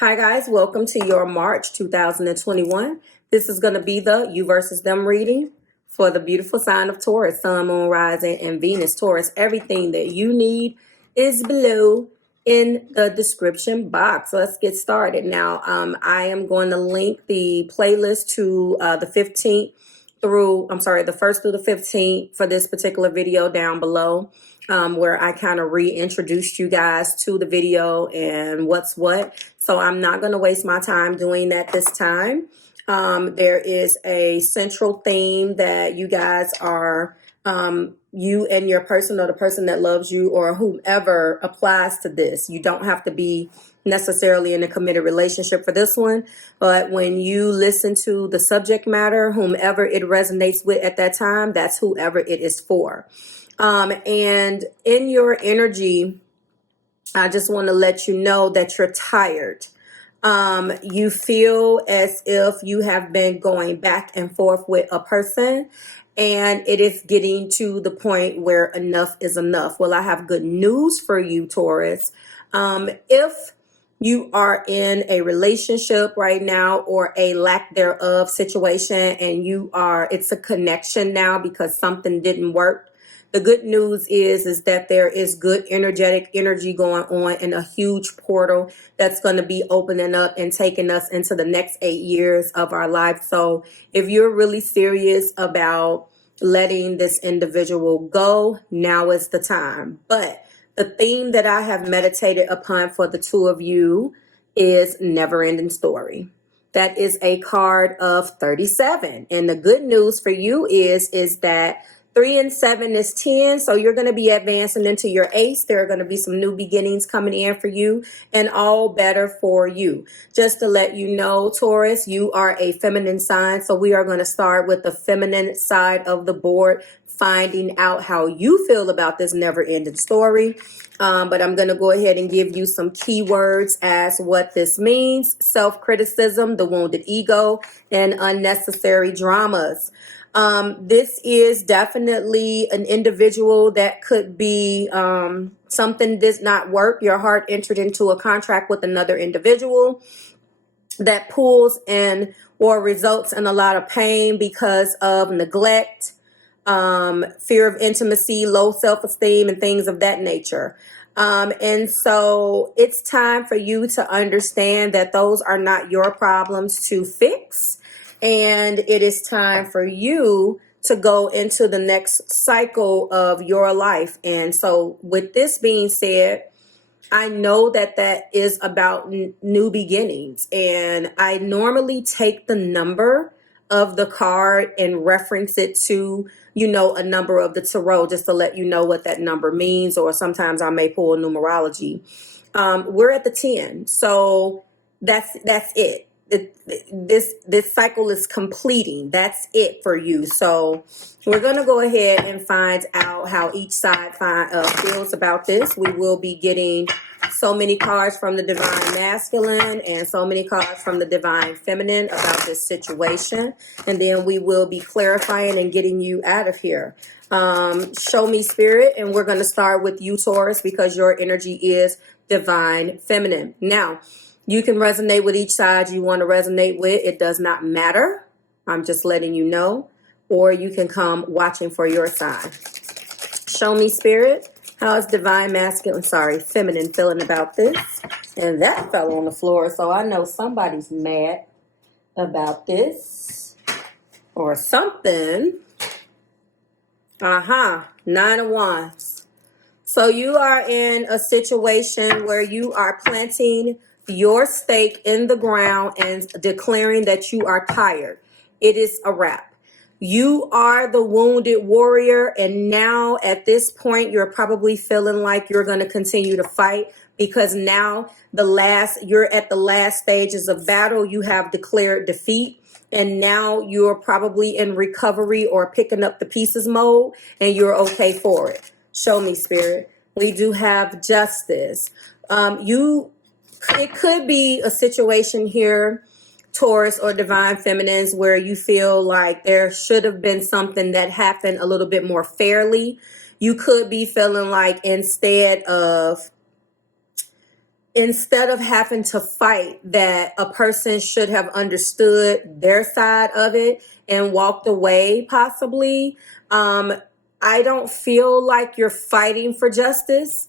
Hi guys, welcome to your March 2021. This is going to be the you versus them reading for the beautiful sign of Taurus, Sun, Moon, Rising, and Venus. Taurus, everything that you need is below in the description box. Let's get started. Now, I am going to link the playlist to the 1st through the 15th for this particular video down below. Where I kind of reintroduced you guys to the video and what's what. So I'm not going to waste my time doing that this time. There is a central theme that you guys are, you and your person or the person that loves you or whomever applies to this. You don't have to be necessarily in a committed relationship for this one. But when you listen to the subject matter, whomever it resonates with at that time, that's whoever it is for. And in your energy, I just want to let you know that you're tired. You feel as if you have been going back and forth with a person and it is getting to the point where enough is enough. Well, I have good news for you, Taurus. If you are in a relationship right now or a lack thereof situation and it's a connection now because something didn't work. The good news is that there is good energetic energy going on and a huge portal that's going to be opening up and taking us into the next 8 years of our life. So if you're really serious about letting this individual go, now is the time. But the theme that I have meditated upon for the two of you is never ending story. That is a card of 37. And the good news for you is that 3 and 7 is 10, so you're going to be advancing into your ace. There are going to be some new beginnings coming in for you and all better for you. Just to let you know, Taurus, you are a feminine sign, so we are going to start with the feminine side of the board, finding out how you feel about this never-ending story. But I'm going to go ahead and give you some keywords as what this means. Self-criticism, the wounded ego, and unnecessary dramas. This is definitely an individual that could be something does not work. Your heart entered into a contract with another individual that pulls in or results in a lot of pain because of neglect, fear of intimacy, low self-esteem, and things of that nature. And so it's time for you to understand that those are not your problems to fix. And it is time for you to go into the next cycle of your life. And so with this being said, I know that is about new beginnings. And I normally take the number of the card and reference it to, a number of the tarot just to let you know what that number means. Or sometimes I may pull numerology. We're at the 10. So that's it. This cycle is completing. That's it for you. So we're going to go ahead and find out how each side feels about this. We will be getting so many cards from the divine masculine and so many cards from the divine feminine about this situation. And then we will be clarifying and getting you out of here. Show me spirit. And we're going to start with you, Taurus, because your energy is divine feminine. Now, you can resonate with each side you want to resonate with. It does not matter. I'm just letting you know. Or you can come watching for your side. Show me spirit. How is feminine feeling about this? And that fell on the floor. So I know somebody's mad about this. Or something. 9 of Wands. So you are in a situation where you are planting your stake in the ground and declaring that you are tired. It is a wrap. You are the wounded warrior, and now at this point you're probably feeling like you're going to continue to fight because now you're at the last stages of battle. You have declared defeat, and now you're probably in recovery or picking up the pieces mode, and you're okay for it. Show me, spirit. We do have justice. It could be a situation here, Taurus or divine feminines, where you feel like there should have been something that happened a little bit more fairly. You could be feeling like instead of instead of having to fight, that a person should have understood their side of it and walked away, possibly. I don't feel like you're fighting for justice.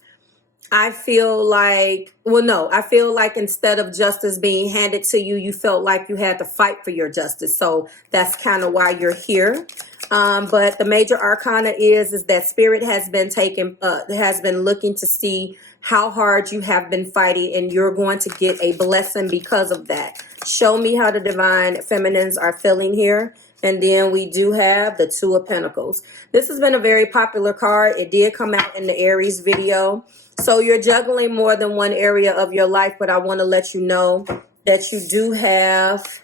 I feel like, well, no, I feel like instead of justice being handed to you, you felt like you had to fight for your justice. So that's kind of why you're here. But the major arcana is that spirit has been looking to see how hard you have been fighting, and you're going to get a blessing because of that. Show me how the divine feminines are feeling here. And then we do have the Two of Pentacles. This has been a very popular card. It did come out in the Aries video. So you're juggling more than one area of your life, but I want to let you know that you do have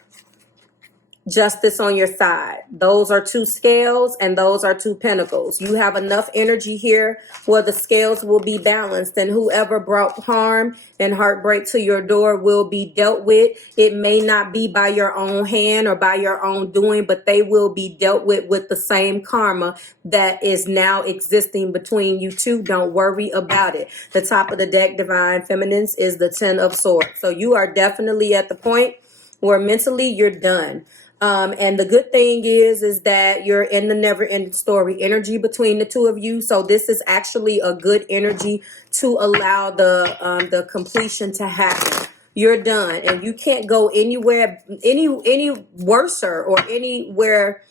justice on your side. Those are two scales and those are two pentacles. You have enough energy here where the scales will be balanced, and whoever brought harm and heartbreak to your door will be dealt with. It may not be by your own hand or by your own doing, but they will be dealt with the same karma that is now existing between you two. Don't worry about it. The top of the deck, divine feminines, is the 10 of Swords. So you are definitely at the point where mentally you're done. And the good thing is that you're in the never-ending story energy between the two of you. So this is actually a good energy to allow the completion to happen. You're done, and you can't go anywhere, any worser or anywhere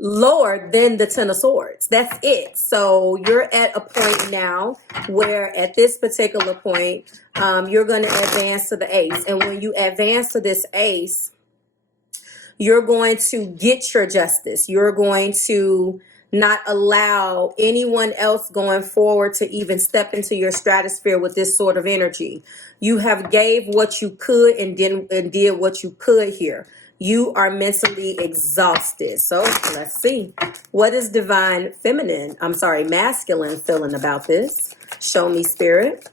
lower than the 10 of Swords. That's it. So you're at a point now where at this particular point, you're going to advance to the Ace. And when you advance to this Ace, you're going to get your justice. You're going to not allow anyone else going forward to even step into your stratosphere with this sort of energy. You have gave what you could and did what you could here. You are mentally exhausted. So let's see. What is masculine feeling about this? Show me, spirit.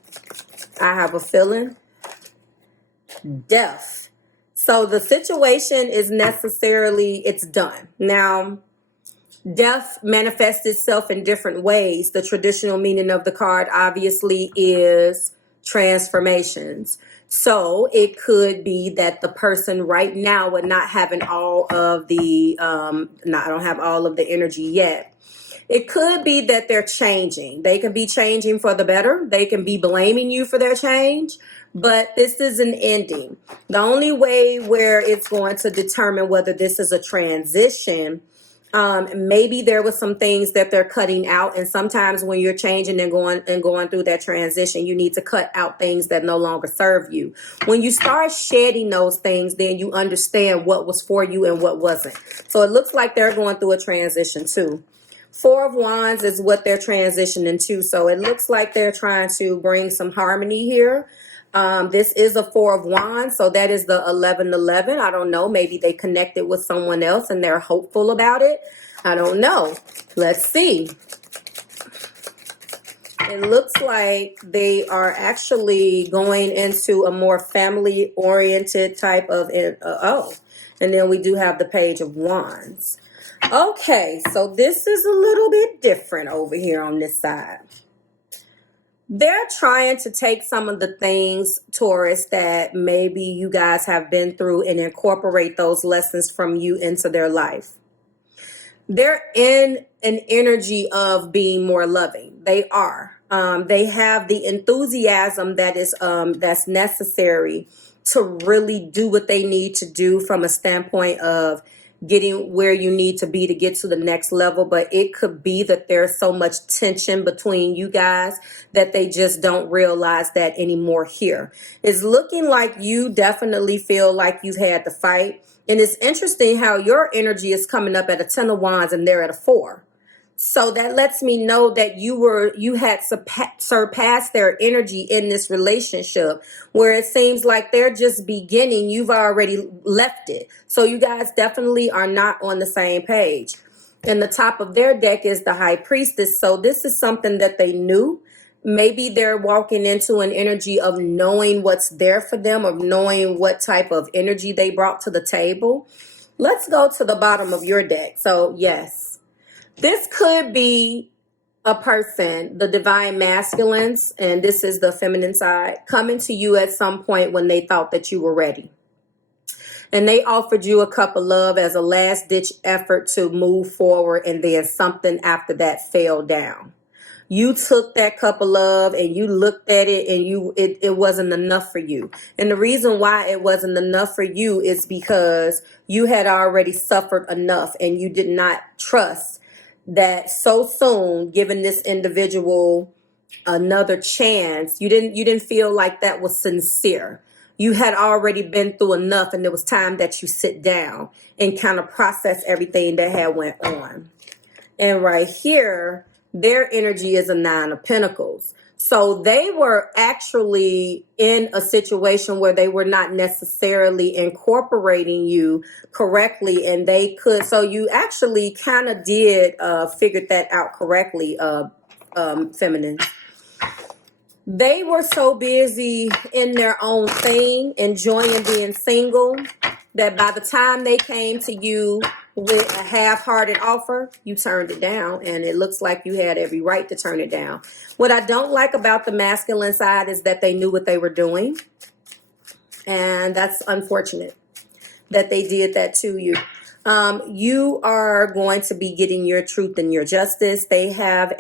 I have a feeling. Death. So the situation is it's done. Now, death manifests itself in different ways. The traditional meaning of the card obviously is transformations. So it could be that the person right now would not having all of the, I don't have all of the energy yet. It could be that they're changing. They can be changing for the better. They can be blaming you for their change. But this is an ending. The only way where it's going to determine whether this is a transition, maybe there was some things that they're cutting out. And sometimes when you're changing and going through that transition, you need to cut out things that no longer serve you. When you start shedding those things, then you understand what was for you and what wasn't. So it looks like they're going through a transition too. Four of Wands is what they're transitioning to. So it looks like they're trying to bring some harmony here. This is a Four of Wands, so that is the 1111. I don't know. Maybe they connected with someone else and they're hopeful about it. I don't know. Let's see. It looks like they are actually going into a more family-oriented type of, and then we do have the Page of Wands. Okay, so this is a little bit different over here on this side. They're trying to take some of the things, Taurus, that maybe you guys have been through and incorporate those lessons from you into their life. They're in an energy of being more loving. They are. They have the enthusiasm that is that's necessary to really do what they need to do from a standpoint of getting where you need to be to get to the next level. But it could be that there's so much tension between you guys that they just don't realize that anymore here. It's looking like you definitely feel like you've had to fight. And it's interesting how your energy is coming up at a 10 of Wands and they're at a 4. So that lets me know that you had surpassed their energy in this relationship, where it seems like they're just beginning. You've already left it. So you guys definitely are not on the same page. And the top of their deck is the High Priestess. So this is something that they knew. Maybe they're walking into an energy of knowing what's there for them, of knowing what type of energy they brought to the table. Let's go to the bottom of your deck. So yes. This could be a person, the divine masculines, and this is the feminine side, coming to you at some point when they thought that you were ready. And they offered you a cup of love as a last-ditch effort to move forward, and then something after that fell down. You took that cup of love and you looked at it, and it wasn't enough for you. And the reason why it wasn't enough for you is because you had already suffered enough, and you did not trust that so soon, giving this individual another chance, you didn't feel like that was sincere. You had already been through enough, and it was time that you sit down and kind of process everything that had went on. And right here, their energy is a 9 of Pentacles. So they were actually in a situation where they were not necessarily incorporating you correctly, and they could. So you actually kind of did figured that out correctly, feminine. They were so busy in their own thing, enjoying being single, that by the time they came to you with a half-hearted offer, you turned it down, and it looks like you had every right to turn it down. What I don't like about the masculine side is that they knew what they were doing, and that's unfortunate that they did that to you. You are going to be getting your truth and your justice. They have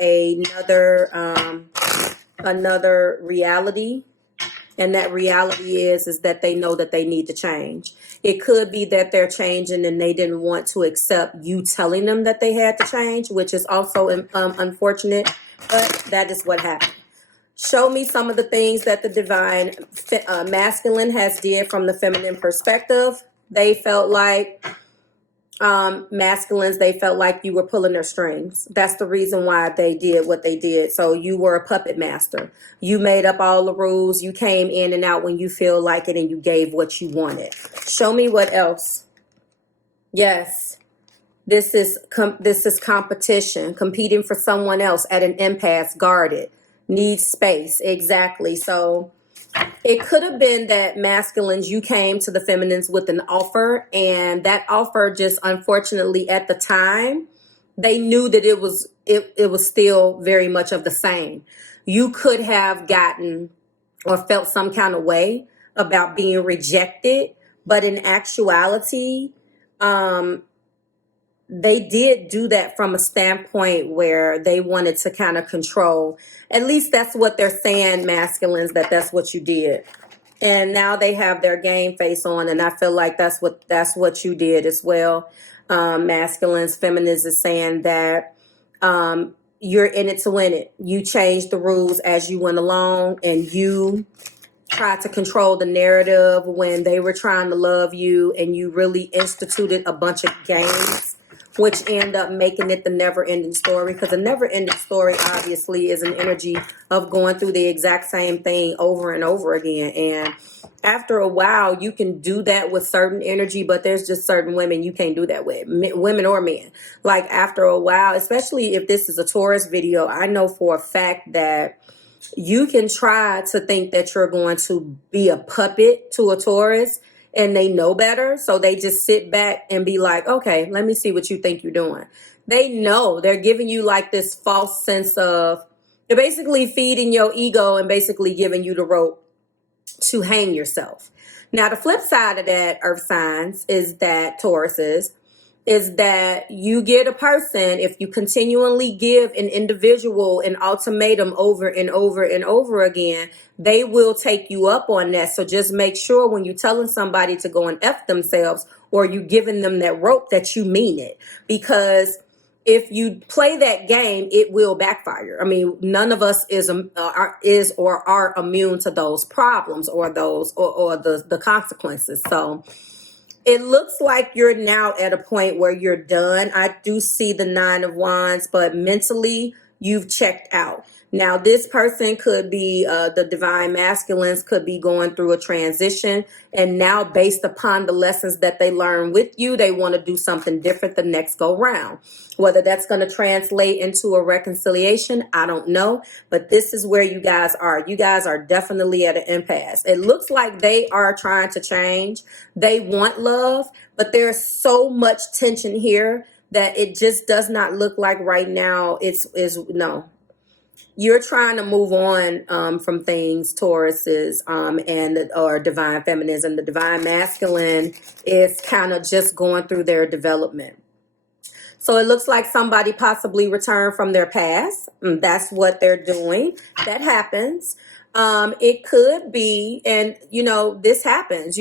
another reality, and that reality is that they know that they need to change. It could be that they're changing and they didn't want to accept you telling them that they had to change, which is also unfortunate, but that is what happened. Show me some of the things that the divine masculine has did from the feminine perspective. They felt like masculines, they felt like you were pulling their strings. That's the reason why they did what they did. So you were a puppet master. You made up all the rules. You came in and out when you feel like it, and you gave what you wanted. Show me what else. Yes, this is competition, competing for someone else at an impasse, guarded, needs space. Exactly. So it could have been that masculines, you came to the feminines with an offer, and that offer just, unfortunately, at the time, they knew that it was still very much of the same. You could have gotten or felt some kind of way about being rejected, but in actuality, they did do that from a standpoint where they wanted to kind of control. At least that's what they're saying, masculines, that's what you did. And now they have their game face on, and I feel like that's what you did as well. Masculines, feminines is saying that you're in it to win it. You changed the rules as you went along, and you tried to control the narrative when they were trying to love you, and you really instituted a bunch of games, which end up making it the never-ending story, because a never-ending story obviously is an energy of going through the exact same thing over and over again. And after a while, you can do that with certain energy, but there's just certain women you can't do that with, women or men. Like after a while, especially if this is a Taurus video, I know for a fact that you can try to think that you're going to be a puppet to a Taurus, and they know better, so they just sit back and be like, okay, let me see what you think you're doing. They know. They're giving you like this false sense of, they're basically feeding your ego and basically giving you the rope to hang yourself. Now, the flip side of that, earth signs, is that Tauruses, is that you get a person, if you continually give an individual an ultimatum over and over and over again, they will take you up on that. So just make sure when you're telling somebody to go and F themselves, or you giving them that rope, that you mean it. Because if you play that game, it will backfire. I mean, none of us is or are immune to those problems or the consequences. So it looks like you're now at a point where you're done. I do see the 9 of Wands, but mentally you've checked out. Now, this person could be, the divine masculines could be going through a transition. And now, based upon the lessons that they learn with you, they want to do something different the next go round. Whether that's going to translate into a reconciliation, I don't know. But this is where you guys are. You guys are definitely at an impasse. It looks like they are trying to change. They want love, but there's so much tension here that it just does not look like right now. You're trying to move on from things, Tauruses, or divine feminines, and the divine masculine is kind of just going through their development. So it looks like somebody possibly returned from their past. That's what they're doing. That happens. It could be, and this happens,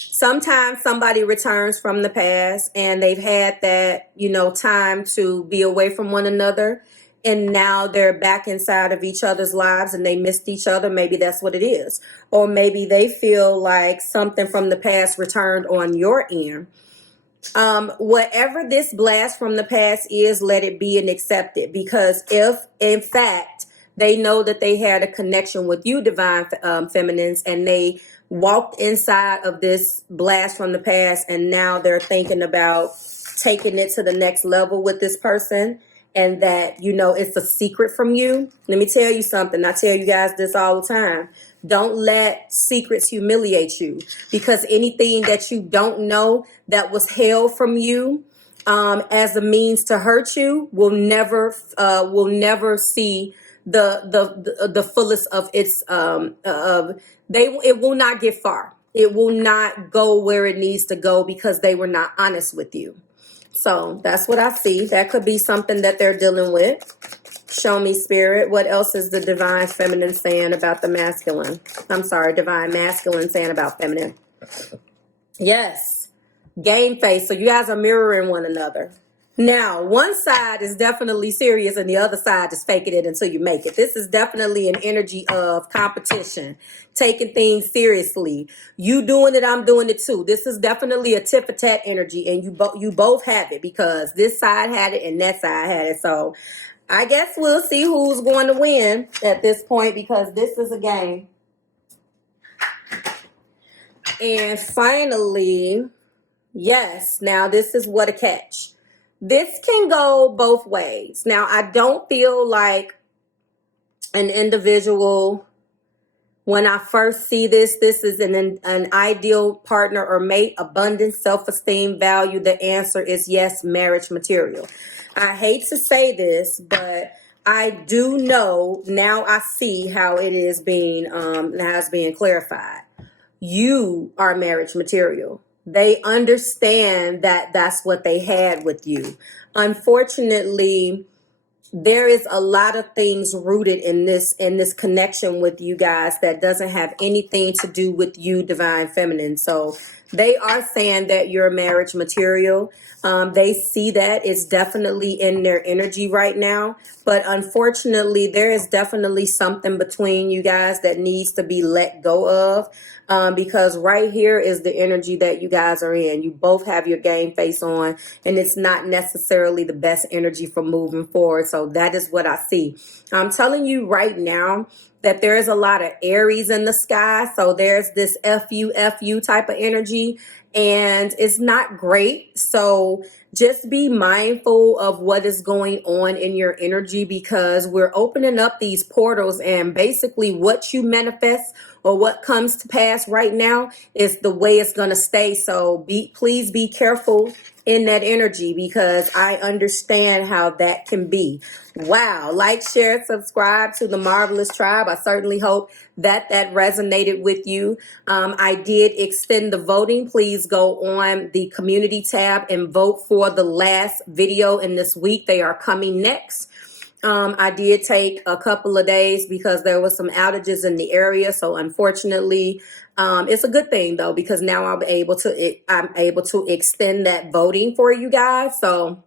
sometimes somebody returns from the past and they've had that, time to be away from one another. And now they're back inside of each other's lives and they missed each other. Maybe that's what it is. Or maybe they feel like something from the past returned on your end. Whatever this blast from the past is, let it be and accept it. Because if, in fact, they know that they had a connection with you, divine feminines, and they walked inside of this blast from the past, and now they're thinking about taking it to the next level with this person, and that, it's a secret from you. Let me tell you something. I tell you guys this all the time. Don't let secrets humiliate you, because anything that you don't know that was held from you as a means to hurt you will never see the fullest of its it will not get far. It will not go where it needs to go because they were not honest with you. So that's what I see. That could be something that they're dealing with. Show me, Spirit. What else is the divine feminine saying about the masculine? I'm sorry, divine masculine saying about feminine. Yes. Game face. So you guys are mirroring one another. Now, one side is definitely serious and the other side is faking it until you make it. This is definitely an energy of competition, taking things seriously. You doing it, I'm doing it too. This is definitely a tit for tat energy, and you both have it because this side had it and that side had it. So I guess we'll see who's going to win at this point, because this is a game. And finally, yes, now this is what a catch. This can go both ways. Now, I don't feel like an individual, when I first see this is an ideal partner or mate, abundance, self-esteem, value. The answer is yes, marriage material. I hate to say this, but I do know now. I see how it is being clarified. You are marriage material. They understand that that's what they had with you. Unfortunately, there is a lot of things rooted in this connection with you guys that doesn't have anything to do with you, divine feminine. So they are saying that you're marriage material. They see that it's definitely in their energy right now. But unfortunately, there is definitely something between you guys that needs to be let go of. Because right here is the energy that you guys are in. You both have your game face on, and it's not necessarily the best energy for moving forward. So that is what I see. I'm telling you right now that there is a lot of Aries in the sky. So there's this FU type of energy, and it's not great. So just be mindful of what is going on in your energy, because we're opening up these portals, and basically what you manifest or what comes to pass right now is the way it's going to stay. So please be careful in that energy, because I understand how that can be. Wow. Like, share, subscribe to the Marvelous Tribe. I certainly hope that resonated with you. I did extend the voting. Please go on the community tab and vote for the last video in this week. They are coming next. I did take a couple of days because there was some outages in the area. So unfortunately, it's a good thing though, because now I'm able to extend that voting for you guys. So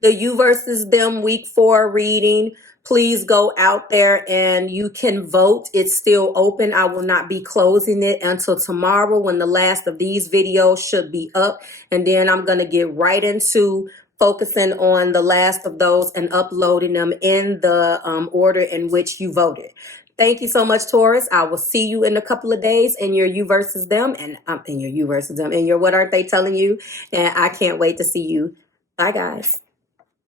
the You versus Them week 4 reading, please go out there and you can vote. It's still open. I will not be closing it until tomorrow, when the last of these videos should be up. And then I'm going to get right into focusing on the last of those and uploading them in the order in which you voted. Thank you so much, Taurus. I will see you in a couple of days in your You versus Them, and in your You versus Them, and your What Aren't They Telling You? And I can't wait to see you. Bye, guys.